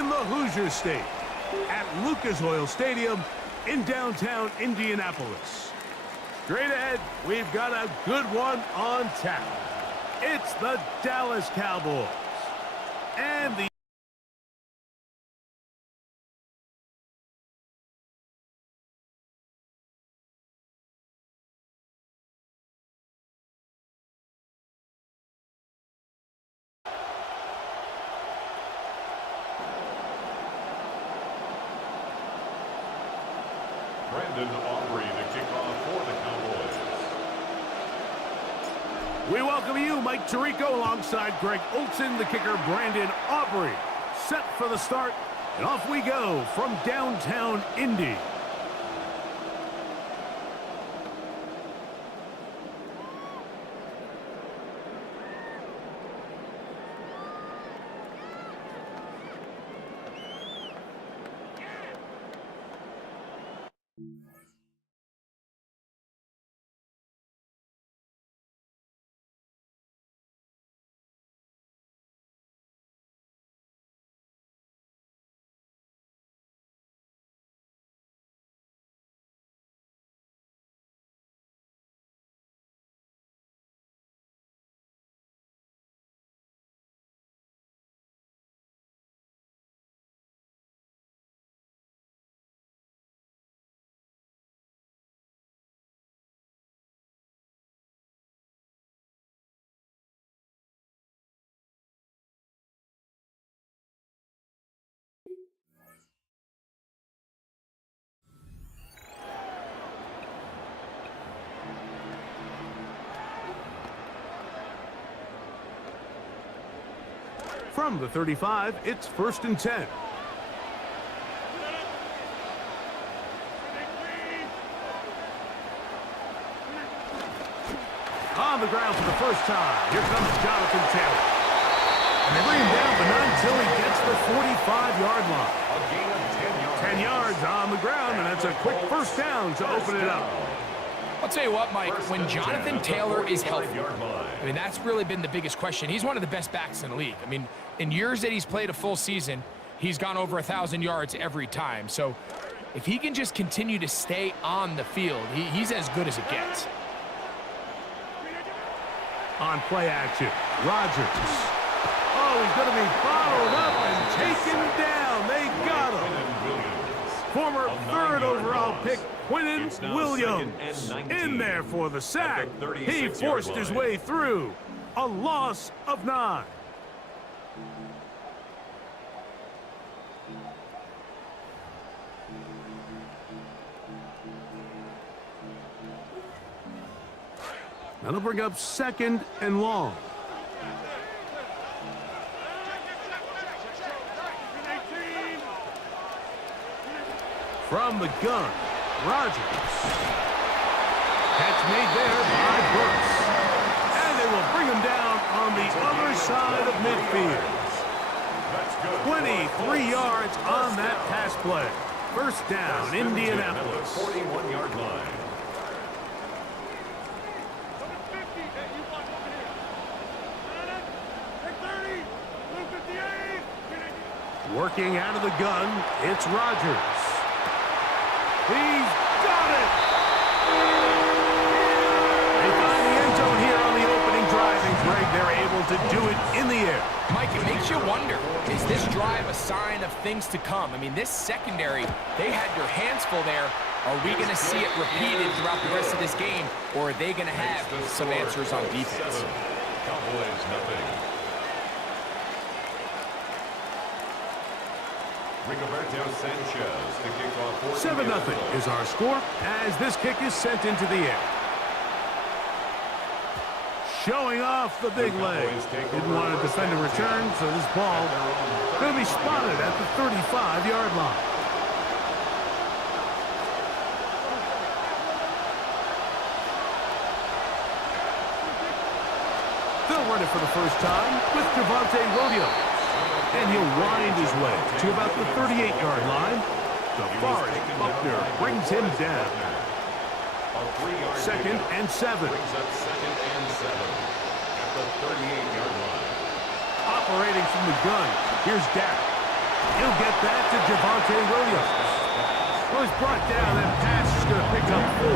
in the Hoosier State at Lucas Oil Stadium in downtown Indianapolis. Straight ahead, we've got a good one on tap. It's the Dallas Cowboys and the We welcome you, Mike Tirico, alongside Greg Olson, the kicker, Brandon Aubrey. Set for the start, and off we go from downtown Indy. From the 35, it's 1st and 10. On the ground for the first time, here comes Jonathan Taylor. And they bring him down, but not until he gets the 45-yard line. A gain of 10 yards. 10 yards on the ground, and that's a quick first down to open it up. I'll tell you what, Mike, when Jonathan Taylor is healthy, I mean, that's really been the biggest question. He's one of the best backs in the league. I mean, in years that he's played a full season, he's gone over 1,000 yards every time. So if he can just continue to stay on the field, he's as good as it gets. On play action, Rodgers. Oh, he's going to be bottled up and taken down. They got him. Former 3rd overall pick, Quinnen Williams, in there for the sack. He forced his way through. A loss of 9. That'll bring up 2nd and long. From the gun, Rodgers. Catch made there by Burks. And they will bring him down on the other side of midfield. 23 yards on that pass play. First down, Indianapolis. 41-yard line. Working out of the gun, it's Rodgers. He's got it! They find the end zone here on the opening drive, and Greg, they're able to do it in the air. Mike, it makes you wonder, is this drive a sign of things to come? I mean, this secondary, they had their hands full there. Are we going to see it repeated throughout the rest of this game, or are they going to have some answers on defense? Cowboys, nothing. 7-0 is our score as this kick is sent into the air. Showing off the big leg. Didn't want to defend a return, so this ball going to be spotted at the 35-yard line. They'll run it for the first time with Javonte Williams. And he'll wind his way to about the 38-yard line. DeForest Buckner brings him down. 2nd and 7. Brings up 2nd and 7 at the 38-yard line. Operating from the gun, here's Dak. He'll get that to Javonte Williams. Well, he's brought down. That pass is going to pick up 4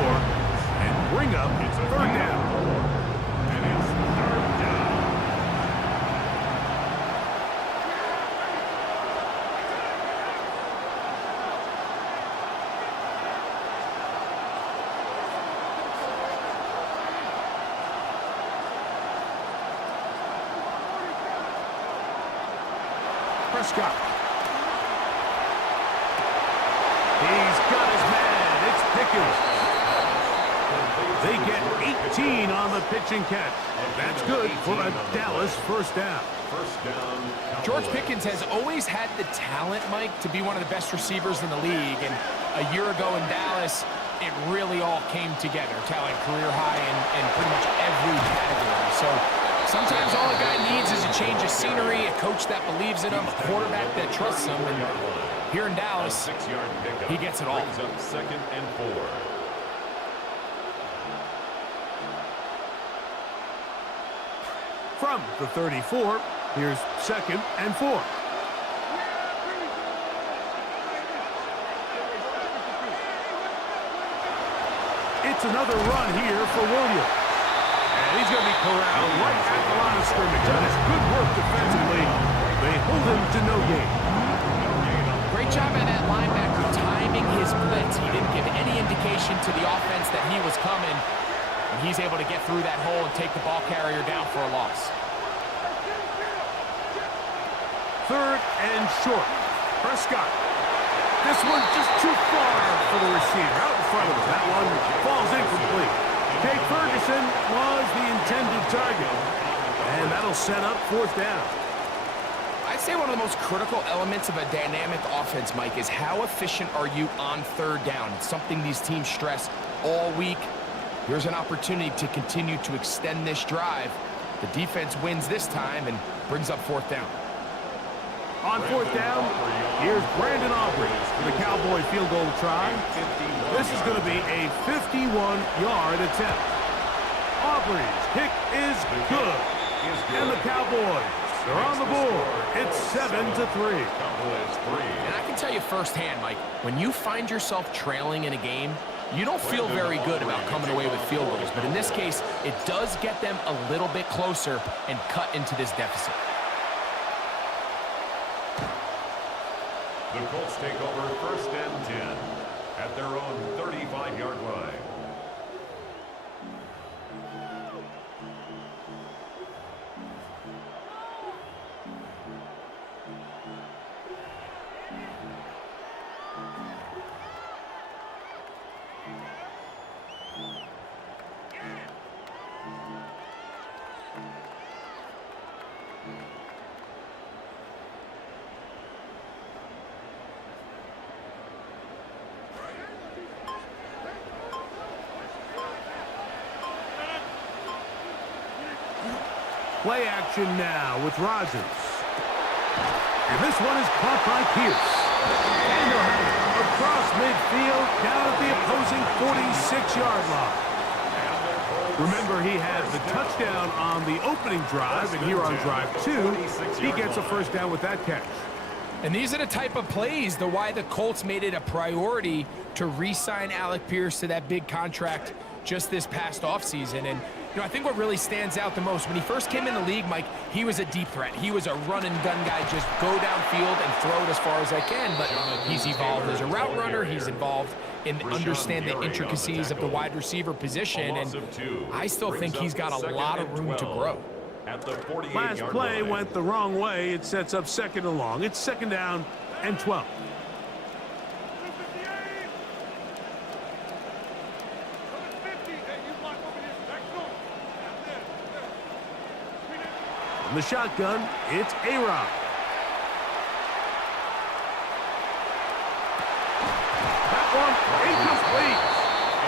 and bring up third down. And it's third down. Prescott. He's got his man. It's Pickens. They get 18 on the pitch and catch. That's good for a Dallas first down. First down. George Pickens has always had the talent, Mike, to be one of the best receivers in the league. And a year ago in Dallas, it really all came together. Talent career high in pretty much every category. So sometimes all a guy needs is a change of scenery, a coach that believes in him, a quarterback that trusts him. And here in Dallas, he gets it all. Brings up second and 4. From the 34, here's second and 4. It's another run here for Williams. And he's going to be corralled right at the line of scrimmage. That is good work defensively. They hold him to no gain. Great job by that linebacker timing his blitz. He didn't give any indication to the offense that he was coming. And he's able to get through that hole and take the ball carrier down for a loss. Third and short. Prescott. This one just too far for the receiver. Out in front of him. That one falls incomplete. Jake Ferguson was the intended target. And that'll set up fourth down. I'd say one of the most critical elements of a dynamic offense, Mike, is how efficient are you on third down? It's something these teams stress all week. Here's an opportunity to continue to extend this drive. The defense wins this time and brings up fourth down. On fourth down, here's Brandon Aubrey for the Cowboy field goal try. This is going to be a 51-yard attempt. Aubrey's kick is good. And the Cowboys are on the board. It's 7-3. And I can tell you firsthand, Mike, when you find yourself trailing in a game, you don't feel very good about coming away with field goals. But in this case, it does get them a little bit closer and cut into this deficit. The Colts take over first and 10 at their own 35-yard line. Play action now with Rodgers. And this one is caught by Pierce. And they'll have it across midfield down at the opposing 46-yard line. Remember, he had the touchdown on the opening drive, and here on drive 2, he gets a first down with that catch. And these are the type of plays, why the Colts made it a priority to re-sign Alec Pierce to that big contract just this past offseason. And you know, I think what really stands out the most, when he first came in the league, Mike, he was a deep threat. He was a run-and-gun guy, just go downfield and throw it as far as I can. But he's evolved as a route runner. He's involved in understanding the intricacies of the wide receiver position. And I still think he's got a lot of room to grow. Last play went the wrong way. It sets up second and long. It's second down and 12. From the shotgun, it's A-Rod. That one incomplete.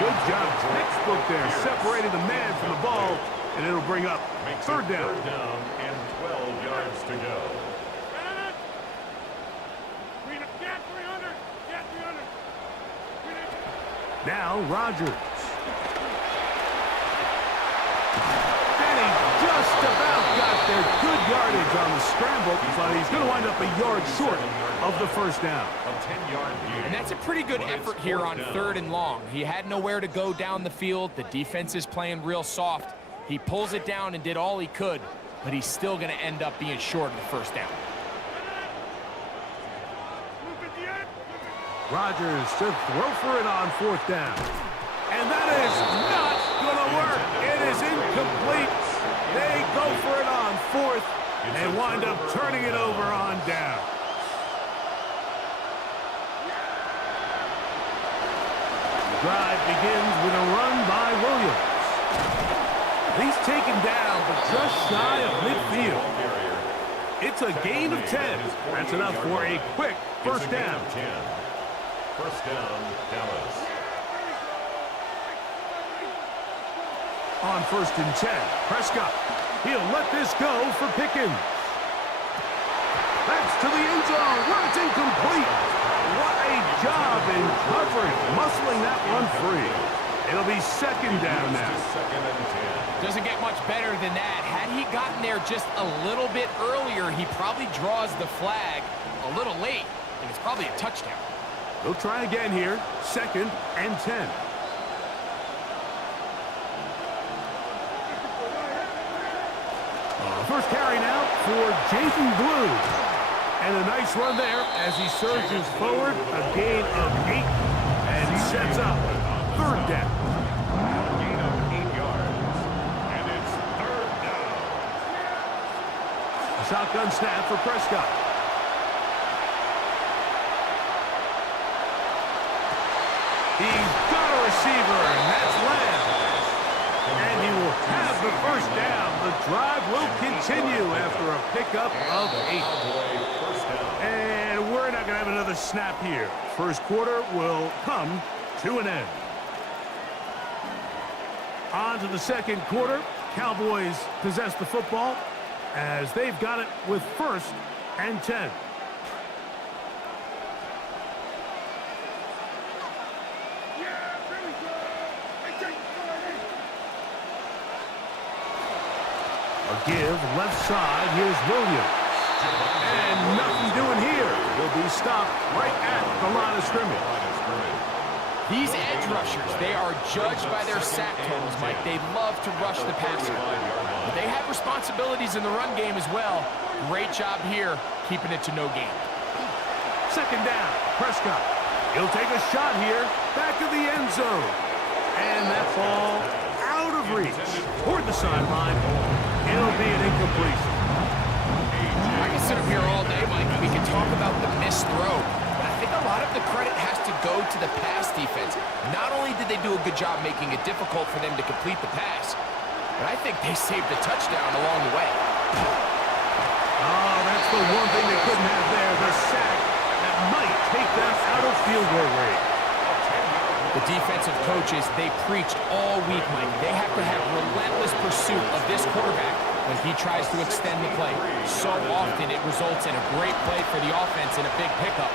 Good job. Textbook there. Separated the man from the ball, and it'll bring up third down. Third down and 12 yards to go. Now Rodgers. And he just about got there. Good yardage on the scramble, but he's going to wind up a yard short of the first down. And that's a pretty good effort here on 3rd and long. He had nowhere to go down the field. The defense is playing real soft. He pulls it down and did all he could, but he's still going to end up being short of the first down. Rodgers to throw for it on 4th down. And that is not going to work. It is incomplete. They go for it on 4th and wind up turning it over on down. The drive begins with a run by Williams. He's taken down, but just shy of midfield. It's a gain of 10. That's enough for a quick first down. First down, Dallas. On 1st and 10, Prescott. He'll let this go for Pickens. That's to the end zone where it's incomplete. What a job in coverage, muscling that one free. It'll be 2nd down now. Doesn't get much better than that. Had he gotten there just a little bit earlier, he probably draws the flag a little late, and it's probably a touchdown. They'll try again here, 2nd and 10. First carry now for Jason Blue. And a nice run there as he surges forward, a gain of 8, and sets up 3rd down. Gain of 8 yards, and it's 3rd down. A shotgun snap for Prescott. He's got a receiver, and that's Lamb. And he will have the first down. The drive will continue after a pickup of 8. And we're not going to have another snap here. First quarter will come to an end. On to the 2nd quarter. Cowboys possess the football as they've got it with 1st and 10. A give left side. Here's Williams. And nothing doing here. He'll be stopped right at the line of scrimmage. These edge rushers, they are judged by their sack totals, Mike. They love to rush the passer. But they have responsibilities in the run game as well. Great job here, keeping it to no gain. 2nd down, Prescott. He'll take a shot here, back of the end zone. And that ball out of reach. Toward the sideline. It'll be an incompletion. I can sit up here all day, Mike, and we can talk about the missed throw. But I think a lot of the credit has to go to the pass defense. Not only did they do a good job making it difficult for them to complete the pass, but I think they saved the touchdown along the way. Oh, that's the one thing they couldn't have there, the sack that might take them out of field goal range. The defensive coaches, they preached all week, Mike. They have to have relentless pursuit of this quarterback when he tries to extend the play. So often it results in a great play for the offense and a big pickup.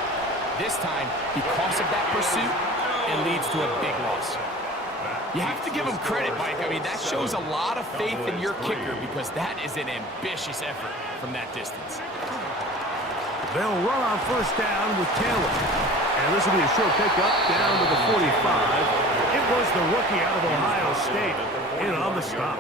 This time, because of that pursuit, it leads to a big loss. You have to give him credit, Mike. I mean, that shows a lot of faith in your kicker because that is an ambitious effort from that distance. They'll run on 1st down with Taylor. And this will be a short pickup down to the 45. It was the rookie out of Ohio State in on the stop.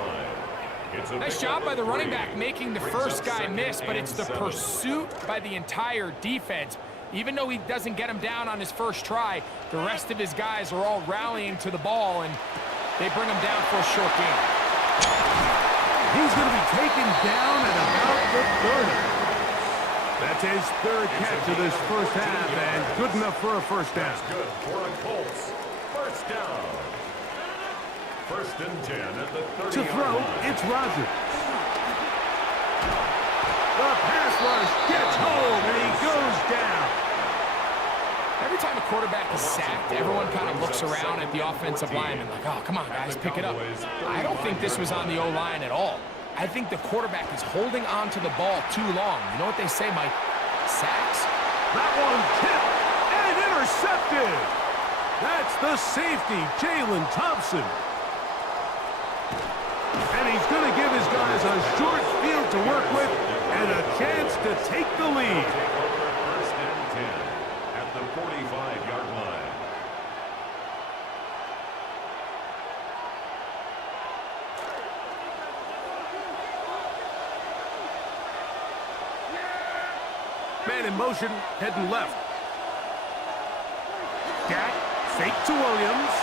Nice job by the running back making the first guy miss, but it's the pursuit by the entire defense. Even though he doesn't get him down on his first try, the rest of his guys are all rallying to the ball, and they bring him down for a short gain. He's going to be taken down at about the 30. That's his 3rd catch of this first half, and good enough for a first down. That's good for a Colts. First down. 1st and 10 at the 30-yard To throw, line. it's Rodgers. The pass rush gets home, and he goes down. Every time a quarterback is sacked, everyone kind of looks around at the offensive line and like, oh, come on, guys, pick it up. I don't think this was on the O-line at all. I think the quarterback is holding on to the ball too long. You know what they say, Mike? Sacks? That one tipped and intercepted. That's the safety, Jalen Thompson. And he's going to give his guys a short field to work with and a chance to take the lead. First and 10 at the 45-yard line. Man in motion, heading left. Dak, fake to Williams.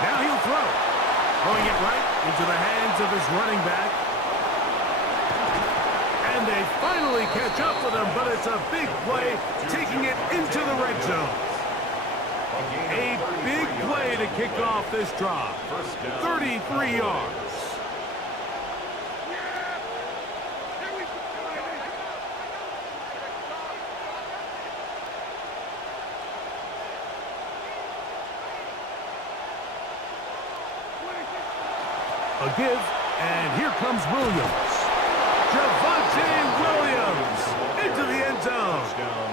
Now he'll throw. Throwing it right into the hands of his running back. And they finally catch up with him, but it's a big play, taking it into the red zone. A big play to kick off this drive. 33 yards. A give, and here comes Williams. Javonte Williams into the end zone.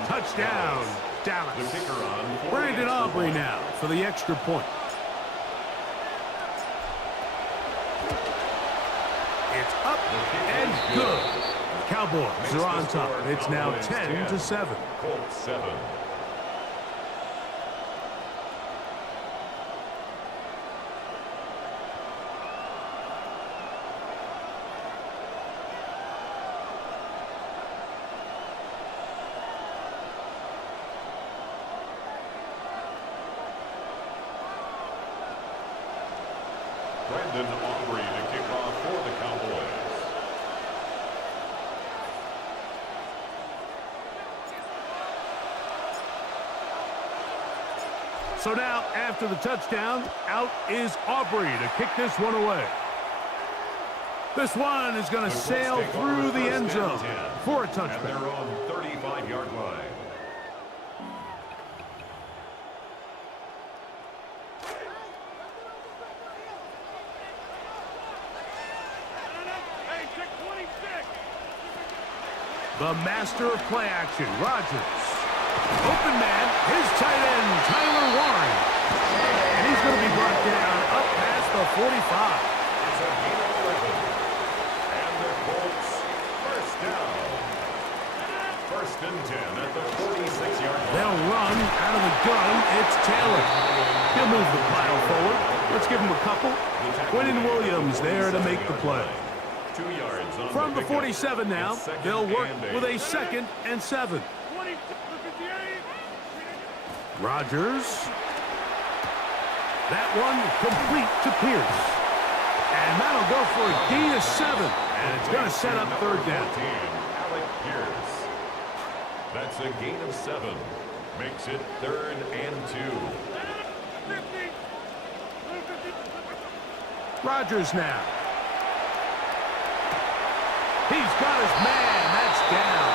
Touchdown, Dallas. Brandon Aubrey now for the extra point. It's up and good. Cowboys are on top. It's now 10-7. Colts 7. Brandon Aubrey to kick off for the Cowboys. So now, after the touchdown, out is Aubrey to kick this one away. This one is going to sail through the end zone for a touchback. At their own 35-yard line. The master of play action, Rodgers. Open man, his tight end, Tyler Warren. And he's going to be brought down up past the 45. It's a gain of 11. And the Colts first down. First and 10 at the 46-yard line. They'll run out of the gun. It's Taylor. He'll move the pile forward. Let's give him a couple. Quentin Williams there to make the play. 2 yards on From the pickup. 47 now, they'll work with a 2nd and 7. Rodgers. That one complete to Pierce. And that'll go for a gain of 7. And it's going to set up third down. Alec Pierce. That's a gain of 7. Makes it 3rd and 2. Rodgers now. He's got his man. That's down.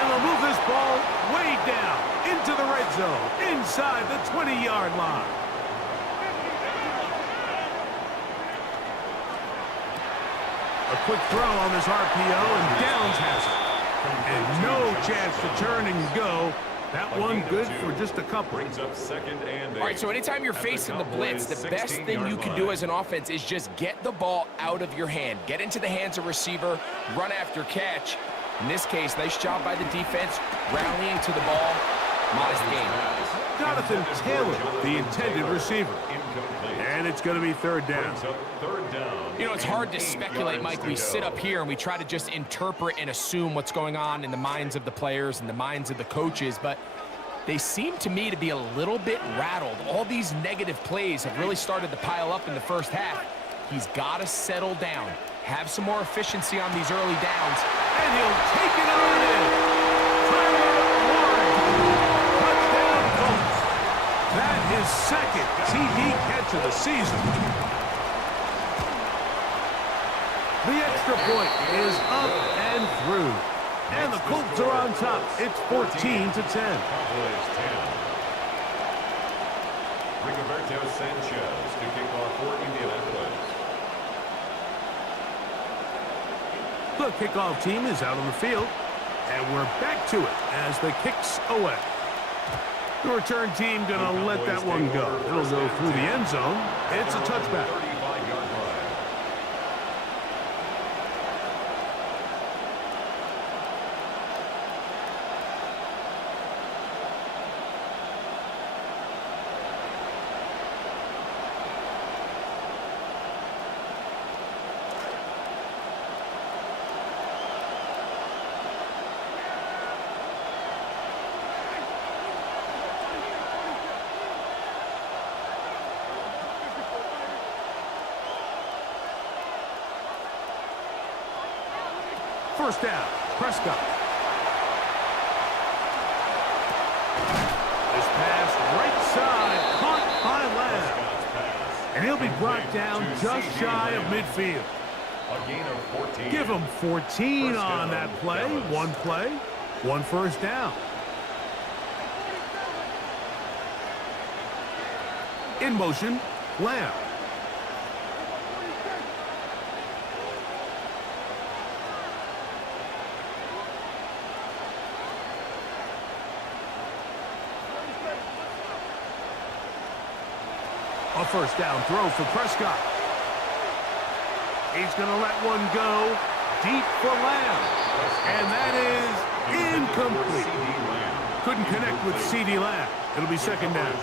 And they'll move this ball way down into the red zone, inside the 20-yard line. A quick throw on this RPO, and Downs has it. And no chance to turn and go. That one good for just a couple. Brings up 2nd and 8. All right, so anytime you're facing the blitz, the best thing you can do as an offense is just get the ball out of your hand. Get into the hands of receiver, run after catch. In this case, nice job by the defense, rallying to the ball. Modest game. Jonathan Taylor, the intended receiver. And it's going to be third down. You know, it's hard to speculate, Mike. We sit up here and we try to just interpret and assume what's going on in the minds of the players and the minds of the coaches, but they seem to me to be a little bit rattled. All these negative plays have really started to pile up in the first half. He's got to settle down, have some more efficiency on these early downs. And he'll take it on in. Tyler Warren. Touchdown, Colts. That is 2nd TD catch of the season. The extra point is up and through. And the Colts are on top. It's 14-10. Rigoberto Sanchez to kick off for Indianapolis. The kickoff team is out on the field, and we're back to it as the kick's away. The return team going to let that one go. It'll go through the end zone. It's a touchback. First down, Prescott. This pass right side, caught by Lamb. And he'll be brought down just shy of midfield. A gain of 14. Give him 14 on that play. One first down. In motion, Lamb. A first down throw for Prescott. He's going to let one go deep for Lamb. And that is incomplete. Couldn't connect with C.D. Lamb. It'll be second down.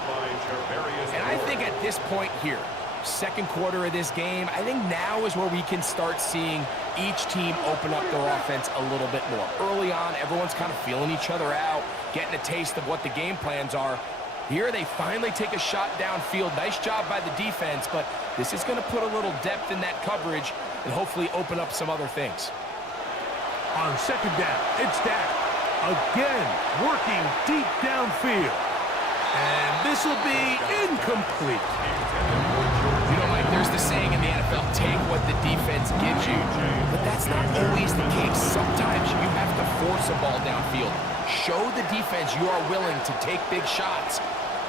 And I think at this point here, second quarter of this game, I think now is where we can start seeing each team open up their offense a little bit more. Early on, everyone's kind of feeling each other out, getting a taste of what the game plans are. Here they finally take a shot downfield. Nice job by the defense, but this is going to put a little depth in that coverage and hopefully open up some other things. On second down, it's Dak. Again, working deep downfield. And this will be incomplete. You know, Mike, there's the saying in the NFL, take what the defense gives you. But that's not always the case. Sometimes you have to force a ball downfield. Show the defense you are willing to take big shots.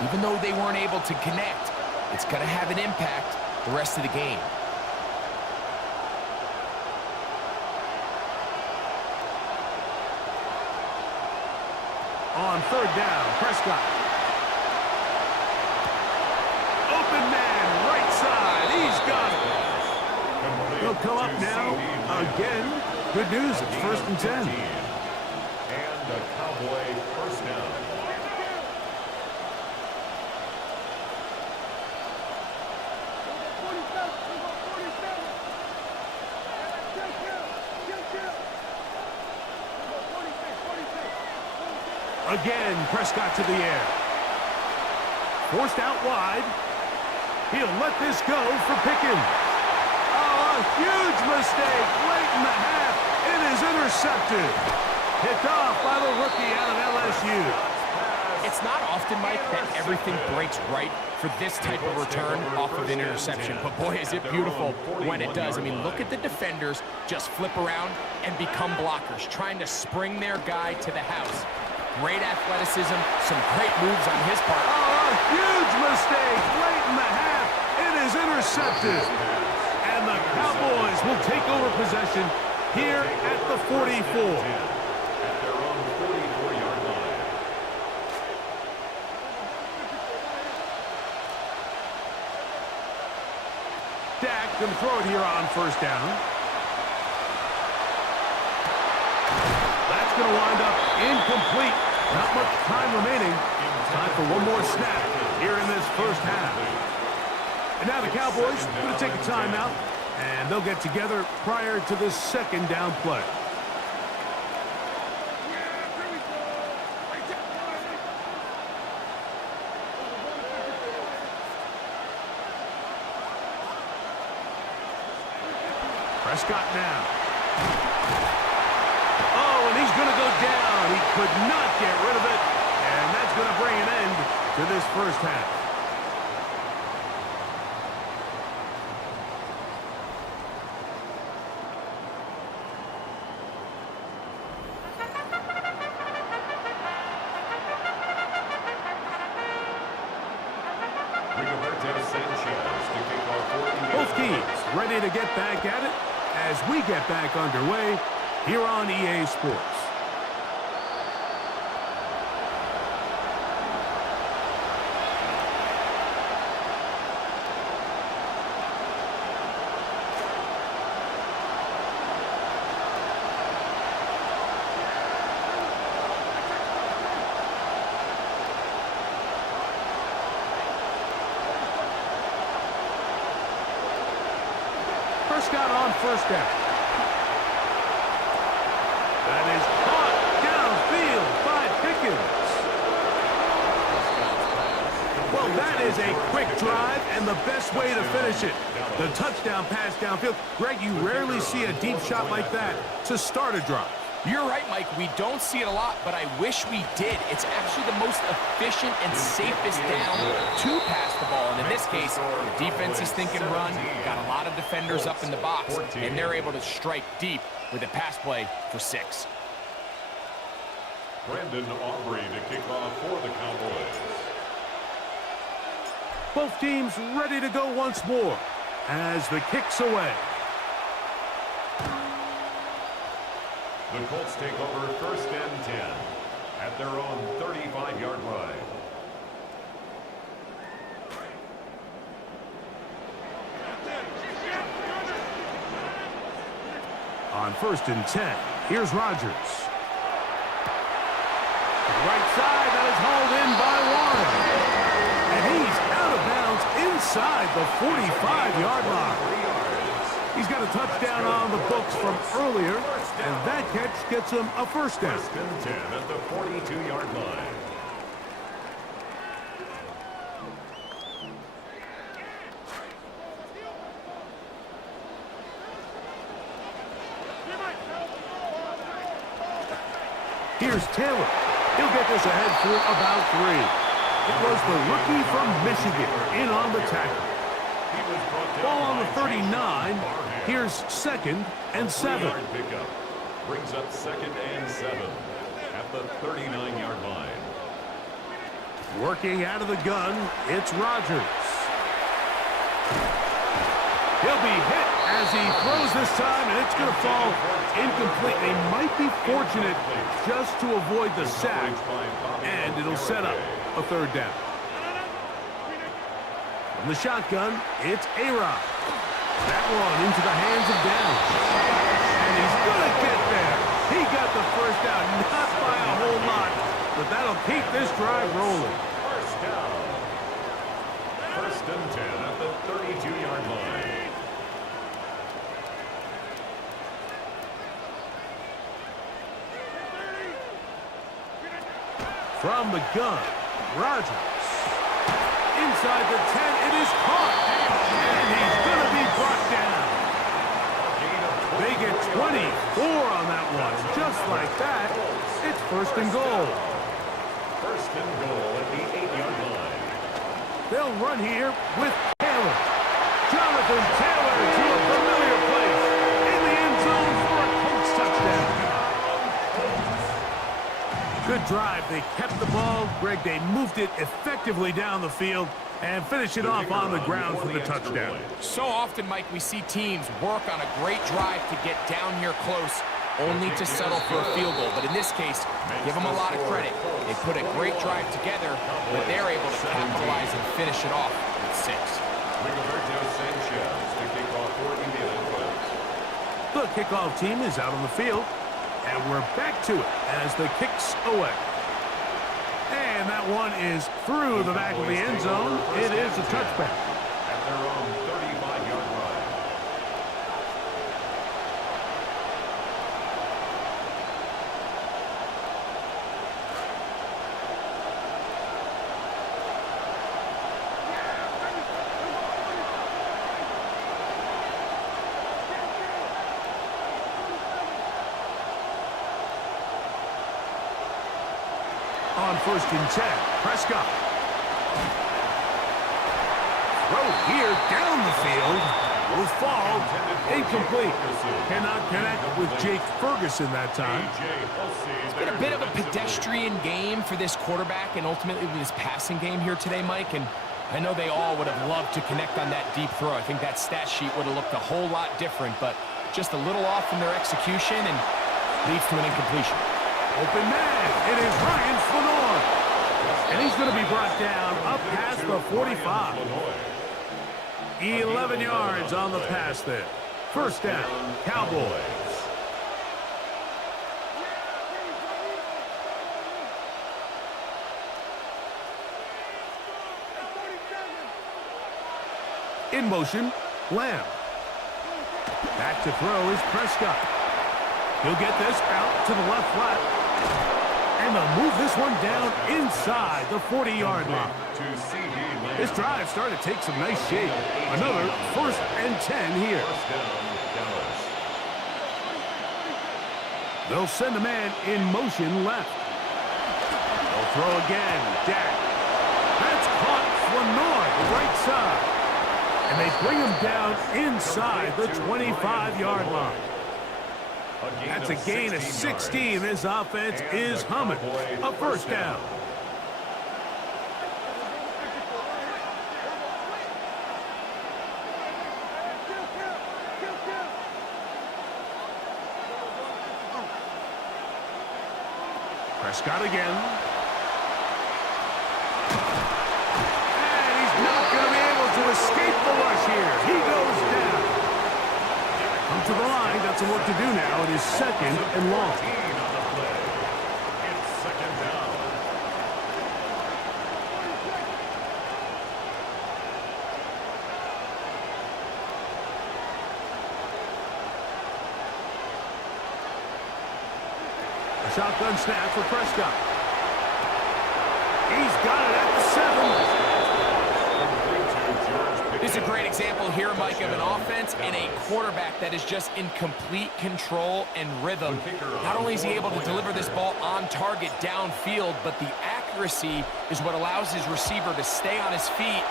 Even though they weren't able to connect, it's going to have an impact the rest of the game. On third down, Prescott. Open man, right side. He's got it. He'll come up now. Again, good news. It's first and 10. And a Cowboy first down. Again, Prescott to the air. Forced out wide. He'll let this go for Pickens. Oh, a huge mistake late in the half. It is intercepted. Picked off by the rookie out of LSU. It's not often, Mike, that everything breaks right for this type of return off of an interception. But boy, is it beautiful when it does. I mean, look at the defenders just flip around and become blockers, trying to spring their guy to the house. Great athleticism, some great moves on his part. Oh, a huge mistake late in the half. It is intercepted. And the Cowboys will take over possession here at the 44. At their own 44-yard line. Dak can throw it here on first down. That's going to wind up incomplete. Not much time remaining. Time for one more snap here in this first half. And now the Cowboys are going to take a timeout, and they'll get together prior to this second down play. Prescott now. Oh, and he's going to go down. He could not get rid of it, and that's going to bring an end to this first half. Both teams ready to get back at it as we get back underway here on EA Sports. Prescott on first down. That is caught downfield by Pickens. Well That is a quick drive and the best way to finish it. The touchdown pass downfield. Greg, you rarely see a deep shot like that to start a drive. You're right, Mike. We don't see it a lot, but I wish we did. It's actually the most efficient and safest down to pass the ball. And in this case, the defense is thinking run, got a lot of defenders up in the box, and they're able to strike deep with a pass play for 6. Brandon Aubrey to kick off for the Cowboys. Both teams ready to go once more as the kick's away. The Colts take over 1st and 10 at their own 35-yard line. On 1st and 10, here's Rodgers. Right side, that is hauled in by Warren. And he's out of bounds inside the 45-yard line. He's got a touchdown on the books from earlier, and that catch gets him a 1st down. 1st and 10 at the 42-yard line. Here's Taylor. He'll get this ahead for about 3. It was the rookie from Michigan in on the tackle. Ball on the 39. Here's 2nd and 7. Pickup brings up 2nd and 7 at the 39-yard line. Working out of the gun, it's Rodgers. He'll be hit as he throws this time, and it's going to fall incomplete. They might be fortunate just to avoid the sack, and it'll set up a 3rd down. From the shotgun, it's A-Rod. That one into the hands of Downs. And he's going to get there. He got the 1st down, not by a whole lot, but that'll keep this drive rolling. 1st down. 1st and 10 at the 32-yard line. From the gun, Rodgers. Inside the 10, it is caught. And he's going to be brought down. They get 24 on that one. Just like that, it's 1st and goal. 1st and goal at the 8-yard line. They'll run here with Taylor. Jonathan Taylor to a familiar place in the end zone for a Colts touchdown. Good drive. They kept the ball. Greg, they moved it effectively down the field and finished it off on the ground for the touchdown. So often, Mike, we see teams work on a great drive to get down here close, only to settle for a field goal. But in this case, give them a lot of credit. They put a great drive together, but they're able to capitalize and finish it off with 6. The kickoff team is out on the field, and we're back to it as the kick's away. And that one is through the back of the end zone. It is a touchback. At their own 35-yard line. On 1st and 10, Prescott. Throw here down the field. Will fall. Incomplete. Cannot connect with Jake Ferguson that time. It's been a bit of a pedestrian game for this quarterback and ultimately this passing game here today, Mike. And I know they all would have loved to connect on that deep throw. I think that stat sheet would have looked a whole lot different, but just a little off in their execution and leads to an incompletion. Open man. It is Ryan Flanor. And he's going to be brought down up past the 45. 11 yards on the pass there. 1st down, Cowboys. In motion, Lamb. Back to throw is Prescott. He'll get this out to the left flat. And they'll move this one down inside the 40-yard line. This drive started to take some nice shape. Another 1st and 10 here. They'll send a man in motion left. They'll throw again. Dak. That's caught Flanor, the right side. And they bring him down inside the 25-yard line. That's a gain of 16. This offense is humming. A 1st down. Prescott again. And he's not going to be able to escape the rush here. He goes down. Come to the line. Got some work to do now. It is 2nd and long. It's 2nd down. Shotgun snap for Prescott. He's got it at the 7. This is a great example here, Mike, of an offense and a quarterback that is just in complete control and rhythm. Not only is he able to deliver this ball on target downfield, but the accuracy is what allows his receiver to stay on his feet,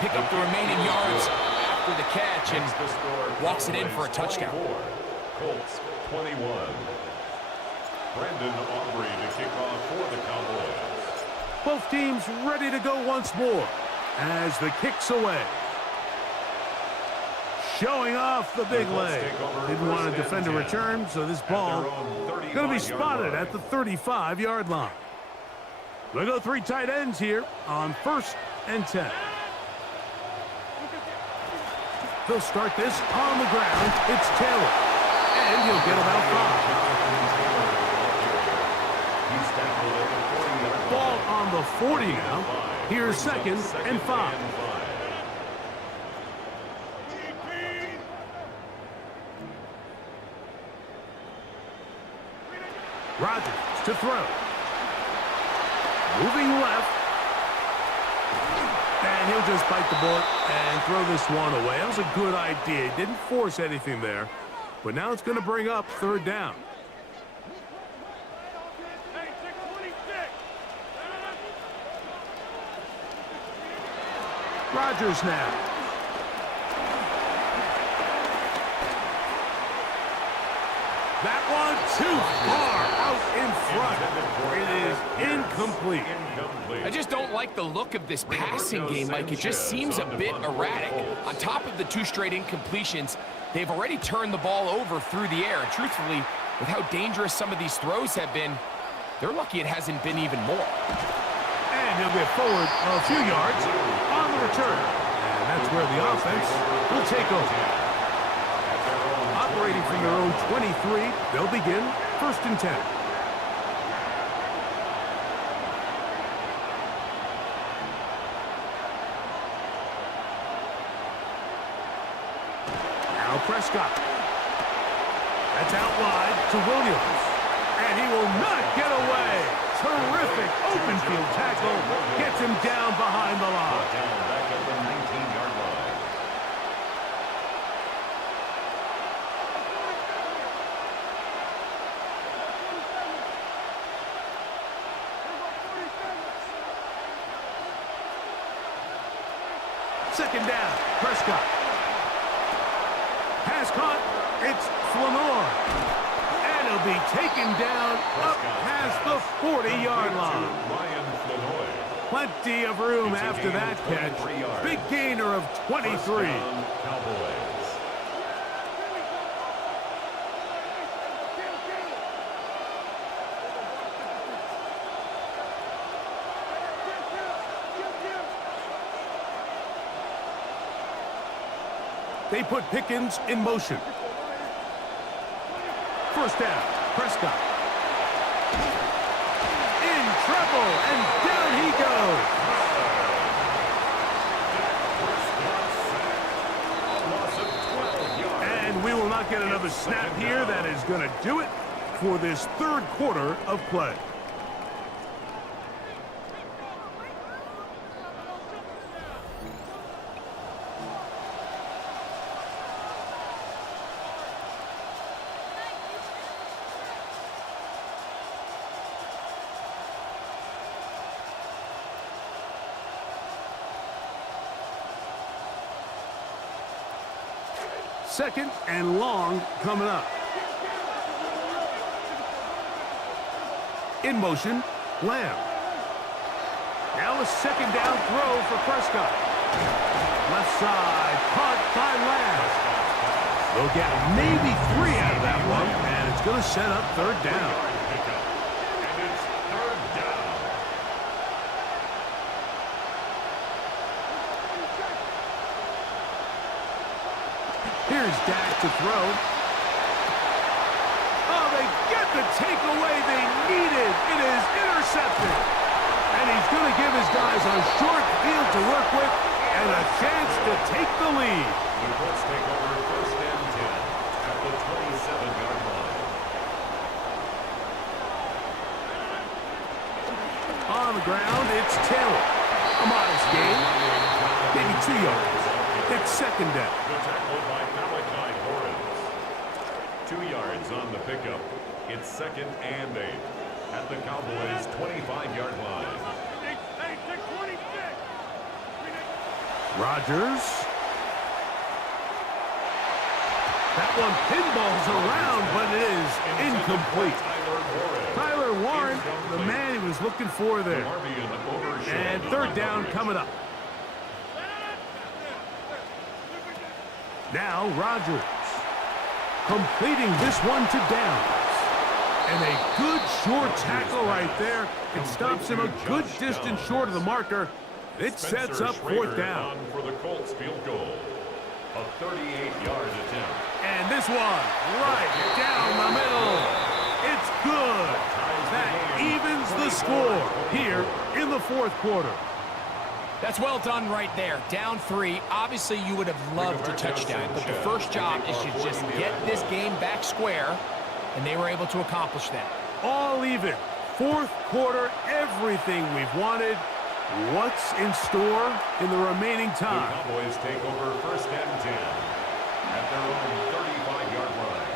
pick up the remaining yards after the catch, and walks it in for a touchdown. Colts 21. Brandon Aubrey to kick off for the Cowboys. Both teams ready to go once more as the kick's away. Showing off the big leg. Didn't want to defend a return, so this ball going to be spotted at the 35-yard line. They'll go 3 tight ends here on 1st and 10. They'll start this on the ground. It's Taylor, and he'll get about 5. Ball on the 40 now. Here's 2nd and 5. Rodgers to throw. Moving left. And he'll just bite the bullet and throw this one away. That was a good idea. He didn't force anything there. But now it's going to bring up 3rd down. Rodgers now. That one too far out in front. It is incomplete. I just don't like the look of this passing game, Mike. It just seems a bit erratic. On top of the 2 straight incompletions, they've already turned the ball over through the air. And truthfully, with how dangerous some of these throws have been, they're lucky it hasn't been even more. And he'll get forward a few yards on the return. And that's where the offense will take over. Operating from their own 23, they'll begin 1st and 10. Now Prescott. That's out wide to Williams. And he will not get away. Terrific open field tackle. Gets him down behind the line. Back at the 19-yard line. Second down, Prescott. Pass caught. It's Flanor. And he'll be taken down up past the 40-yard line. Plenty of room after that catch. Big gainer of 23. They put Pickens in motion. 1st down, Prescott. In trouble, and down he goes. And we will not get another snap here. That is going to do it for this 3rd quarter of play. 2nd and long coming up. In motion, Lamb. Now a 2nd down throw for Prescott. Left side, punt by Lamb. They'll get maybe 3 out of that one, and it's going to set up 3rd down. And it's 3rd down. Here's Dak to throw. Oh, they get the takeaway they needed. It is intercepted. And he's going to give his guys a short field to work with and a chance to take the lead. The Colts take over 1st and 10 at the 27-yard line. On the ground, it's Taylor. A modest gain. Maybe 2 yards. It's 2nd down. The tackle by Malachi Horace. 2 yards on the pickup. It's 2nd and 8 at the Cowboys' 25-yard line. Rodgers. That one pinballs around, but it is incomplete. Tyler Warren, the man he was looking for there. And 3rd down coming up. Now Rodgers completing this one to Downs. And a good short tackle right there. It stops him a good distance short of the marker. It sets up 4th down. For the Colts field goal. A 38-yard attempt. And this one right down the middle. It's good. That evens the score here in the 4th quarter. That's well done right there. Down 3. Obviously, you would have loved a touchdown, but the first job is to just get this game back square, and they were able to accomplish that. All even. 4th quarter, everything we've wanted. What's in store in the remaining time? The Cowboys take over 1st and 10 at their own 35-yard line.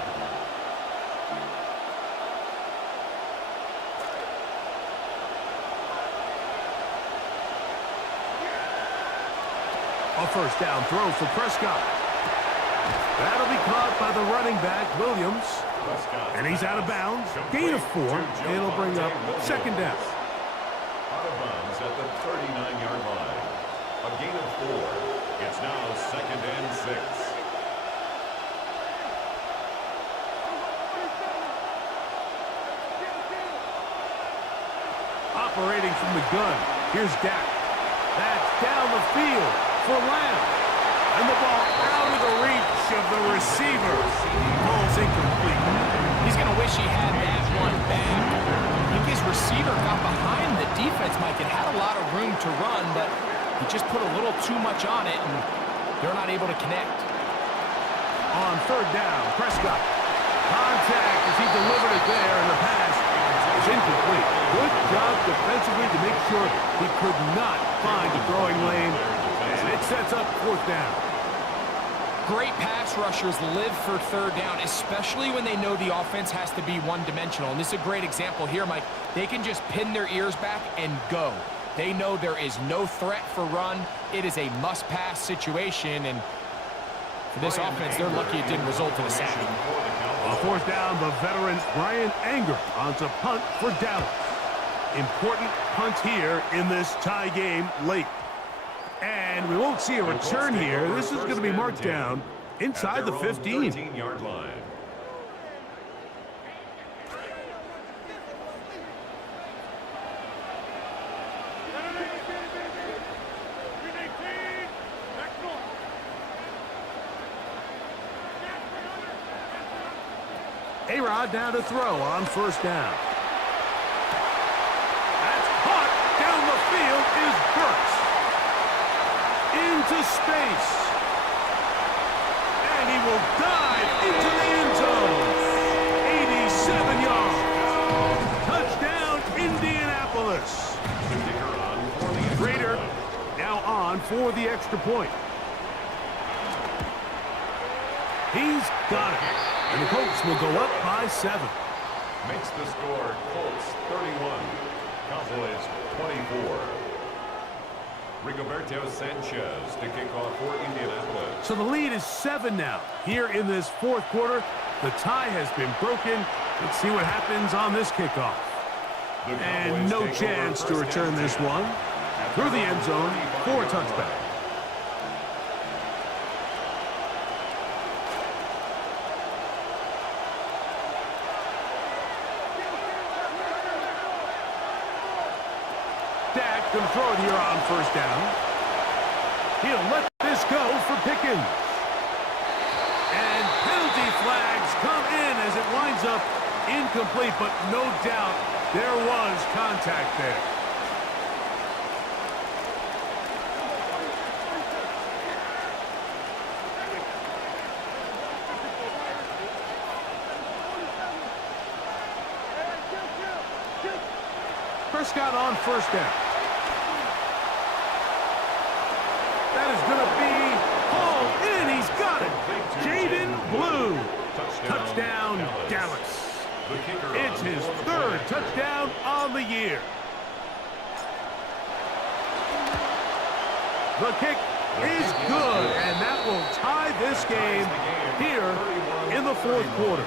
A 1st down throw for Prescott. That'll be caught by the running back, Williams. And he's out of bounds. Gain of 4. It'll bring up 2nd down. Out of bounds at the 39-yard line. A gain of 4. It's now 2nd and 6. Operating from the gun. Here's Dak. That's down the field for Lamb. And the ball out of the reach of the receiver. Ball's incomplete. He's going to wish he had that one back. I think his receiver got behind the defense, Mike. It had a lot of room to run, but he just put a little too much on it, and they're not able to connect. On 3rd down, Prescott. Contact as he delivered it there, and the pass is incomplete. Good job defensively to make sure he could not find a throwing lane. And it sets up 4th down. Great pass rushers live for 3rd down, especially when they know the offense has to be one-dimensional. And this is a great example here, Mike. They can just pin their ears back and go. They know there is no threat for run. It is a must-pass situation, and for this offense, they're lucky it didn't result in a sack. On 4th down, the veteran Brian Anger on to punt for Dallas. Important punt here in this tie game late. And we won't see a return here. This is going to be marked down inside the 15. 13-yard line. A-Rod now to throw on 1st down. That's caught down the field is Burks. Into space. And he will dive into the end zone. 87 yards. Touchdown, Indianapolis. Rader now on for the extra point. He's got it. And the Colts will go up by 7. Makes the score Colts 31, Cowboys 24. Rigoberto Sanchez to kick off for Indianapolis. So the lead is 7 now. Here in this fourth quarter, the tie has been broken. Let's see what happens on this kickoff. And no chance to return this one. Through the end zone for a touchback. Dak going to throw it here on first down. He'll let this go for Pickens. And penalty flags come in as it winds up incomplete, but no doubt there was contact there. Prescott on first down. That is going to be hauled in. He's got it. Jaden Blue. Touchdown, Dallas. It's his third touchdown on the year. The kick is good, and that will tie this game here in the fourth quarter.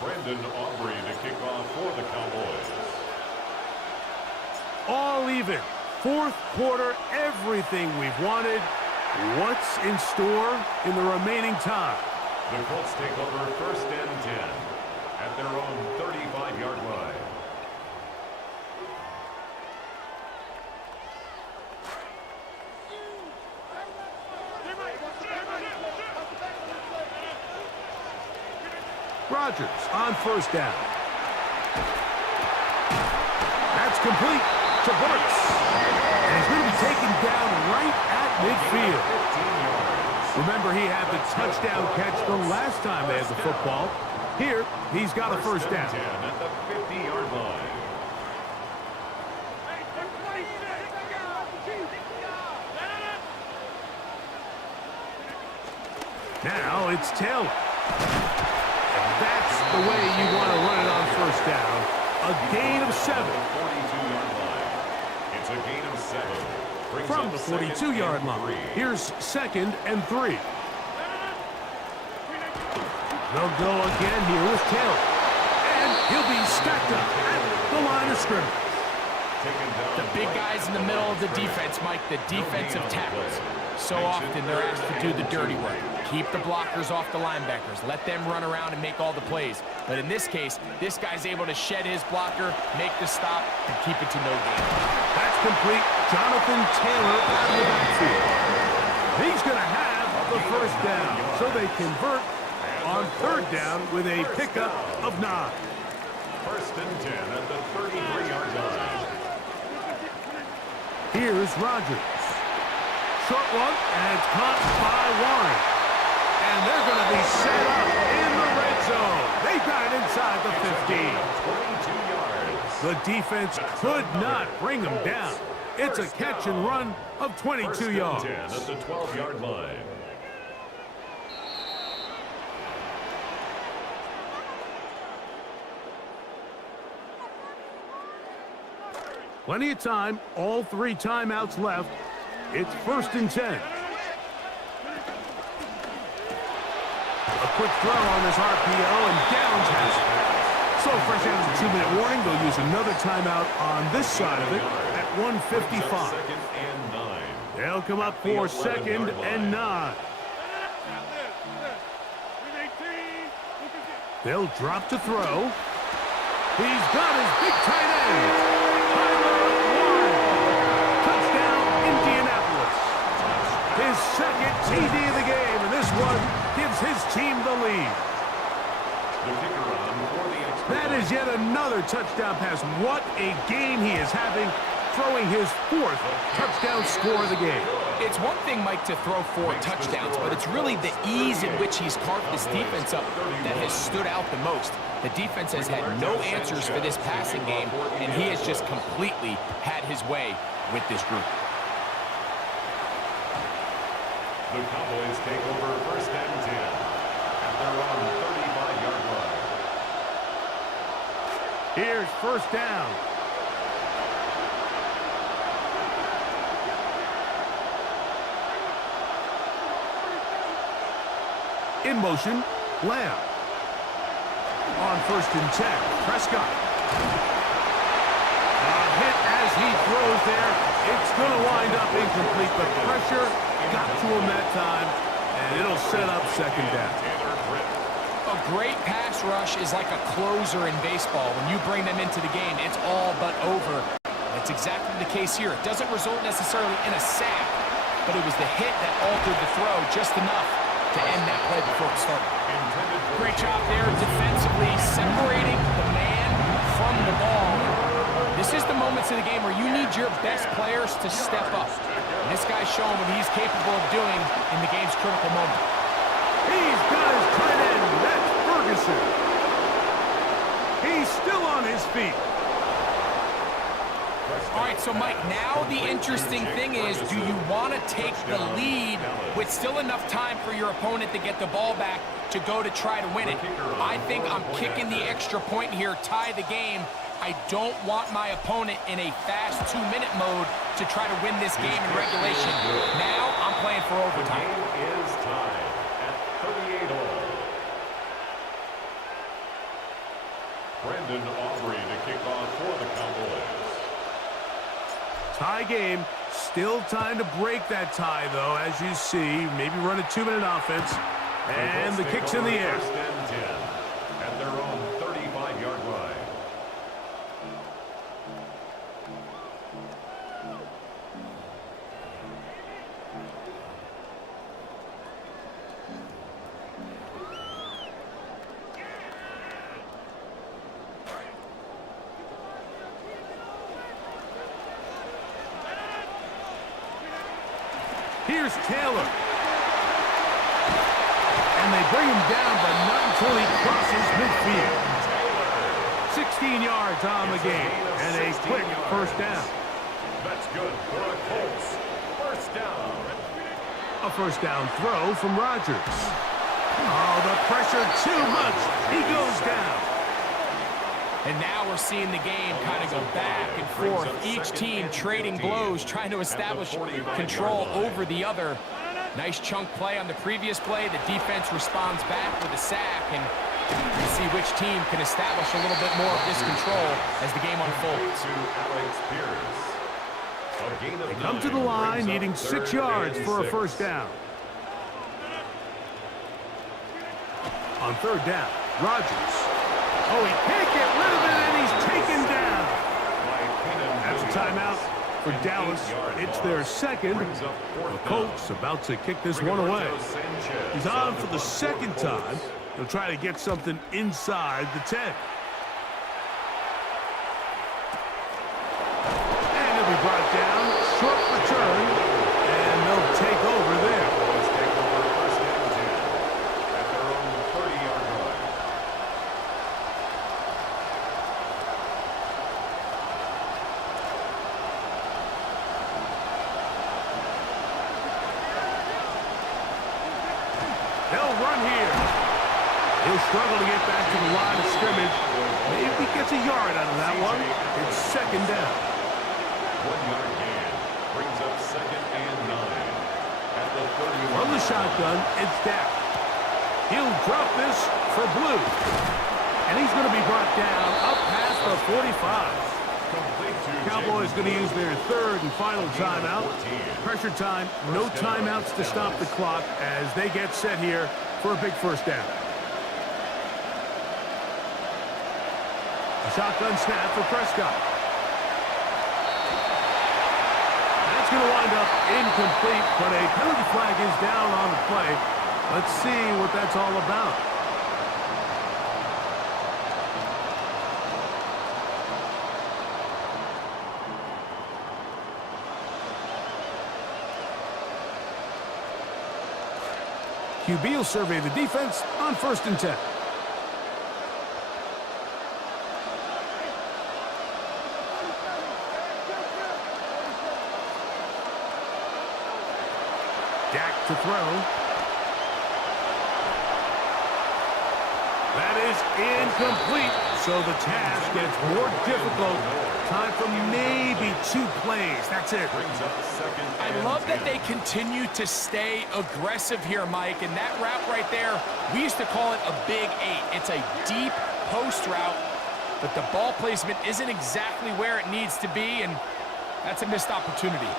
Brandon Aubrey to kick off for the Cowboys. All even. Fourth quarter, everything we've wanted. What's in store in the remaining time? The Colts take over first and 10 at their own 35-yard line. Rodgers on first down. That's complete to Burks. And he's going to be taken down right at midfield. Remember, he had the touchdown catch the last time they had the football. Here, he's got a first down. At the 50-yard line. Now it's Taylor. That's the way you want to run it on first down. A gain of 7. It's a gain of 7. From the 42-yard line. Here's second and 3. They'll go again here with Taylor. And he'll be stacked up at the line of scrimmage. The big guys in the middle of the defense, Mike, the defensive tackles. So often they're asked to do the dirty work. Keep the blockers off the linebackers. Let them run around and make all the plays. But in this case, this guy's able to shed his blocker, make the stop, and keep it to no gain. That's complete. Jonathan Taylor out of the backfield. He's going to have the first down. So they convert on third down with a pickup of 9. First and 10 at the 33-yard line. Here's Rodgers. Short one, and it's caught by Warren. And they're going to be set up in the red zone. They got it inside the 15. 22 yards. The defense could not bring them down. It's a catch and run of 22 yards. 10 at the 12-yard line. Plenty of time, all 3 timeouts left. It's first and 10. A quick throw on this RPO, and Downs has it. So fresh out of the 2-minute warning, they'll use another timeout on this side of it at 1:55. Second and 9. They'll come up for second and 9. They'll drop to throw. He's got his big tight end. His second TD of the game, and this one gives his team the lead. That is yet another touchdown pass. What a game he is having, throwing his 4th touchdown score of the game. It's one thing, Mike, to throw 4 touchdowns, but it's really the ease in which he's carved this defense up that has stood out the most. The defense has had no answers for this passing game, and he has just completely had his way with this group. The Cowboys take over first and 10 at their own 35-yard line. Here's first down. In motion, Lamb. On 1st and 10, Prescott. Hit as he throws there. It's going to wind up incomplete, but pressure got to him that time, and it'll set up second down. A great pass rush is like a closer in baseball. When you bring them into the game, it's all but over. That's exactly the case here. It doesn't result necessarily in a sack, but it was the hit that altered the throw just enough to end that play before it started. Great job there defensively, separating the man from the ball. This is the moments of the game where you need your best players to step up. And this guy's showing what he's capable of doing in the game's critical moment. He's got his tight end. That's Ferguson. He's still on his feet. All right, so Mike, now the interesting thing is, do you want to take the lead with still enough time for your opponent to get the ball back to go to try to win it? I think I'm kicking the extra point here, tie the game. I don't want my opponent in a fast 2-minute mode to try to win this game in regulation. Now I'm playing for overtime. The game is tied at 38 all. Brendan Aubrey to kick off for the Cowboys. Tie game. Still time to break that tie, though, as you see. Maybe run a 2-minute offense. And the kick's in the air. 1st and 10 at their own 35-yard line. Here's Taylor. And they bring him down, but not until he crosses midfield. 16 yards on the game, and a quick first down. That's good for a Colts. First down. A first down throw from Rodgers. Oh, the pressure too much. He goes down. And now we're seeing the game kind of go back and forth. Each team trading blows, trying to establish control over the other. Nice chunk play on the previous play. The defense responds back with a sack, and we see which team can establish a little bit more of this control as the game unfolds. They come to the line, needing 6 yards for a first down. On 3rd down, Rodgers. Oh, he can't get rid of it, and he's taken down. That's a timeout for Dallas. It's their second. The Colts about to kick this one away. He's on for the second time. He'll try to get something inside the 10. And he'll be brought down. Short return, and they'll take over there. They'll run here. He'll struggle to get back to the line of scrimmage. Maybe he gets a yard out of that one. It's second down. 1-yard gain brings up 2nd and 9 at the 31. From the shotgun, it's down. He'll drop this for Blue. And he's going to be brought down up past the 45. Cowboys going to use their 3rd and final timeout. Pressure time, no timeouts to stop the clock as they get set here for a big first down. A shotgun snap for Prescott. That's going to wind up incomplete, but a penalty flag is down on the play. Let's see what that's all about. QB will survey the defense on 1st and 10. Dak to throw. That is incomplete, so the task gets more difficult. Time for maybe 2 plays. That's it. I love that they continue to stay aggressive here, Mike, and that route right there, we used to call it a big 8. It's a deep post route, but the ball placement isn't exactly where it needs to be, and that's a missed opportunity.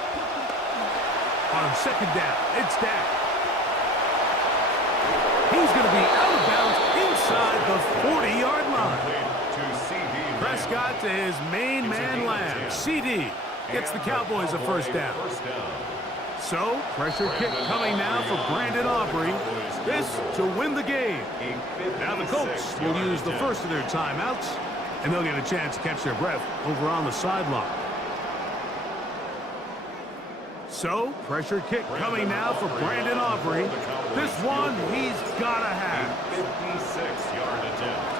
On 2nd down, it's Dak. He's going to be out of bounds inside the 40-yard line. Prescott to his main man Lamb. CD gets the Cowboys a 1st down. So, pressure kick coming now for Brandon Aubrey. This to win the game. Now the Colts will use the first of their timeouts, and they'll get a chance to catch their breath over on the sideline. So, pressure kick coming now for Brandon Aubrey. This one he's got to have. 56-yard attempt.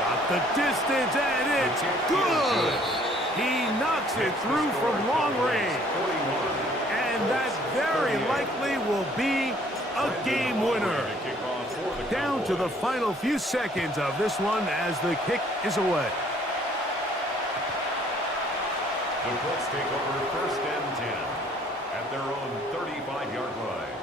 Got the distance, and it's good. He knocks it through from long range. And that very likely will be a game winner. Down to the final few seconds of this one as the kick is away. The Colts take over 1st and 10 at their own 35-yard line.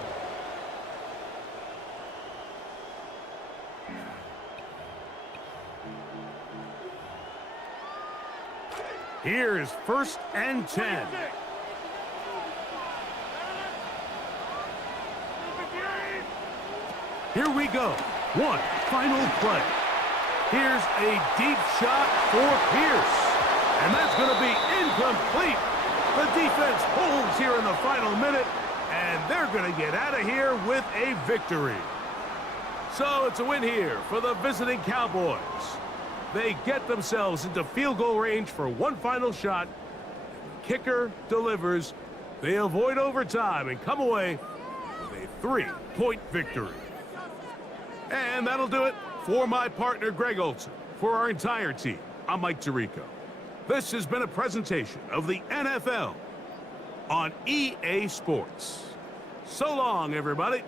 Here is 1st and 10. Here we go. One final play. Here's a deep shot for Pierce. And that's going to be incomplete. The defense holds here in the final minute, and they're going to get out of here with a victory. So it's a win here for the visiting Cowboys. They get themselves into field goal range for one final shot. Kicker delivers. They avoid overtime and come away with a 3-point victory. And that'll do it for my partner, Greg Olson. For our entire team, I'm Mike Tirico. This has been a presentation of the NFL on EA Sports. So long, everybody.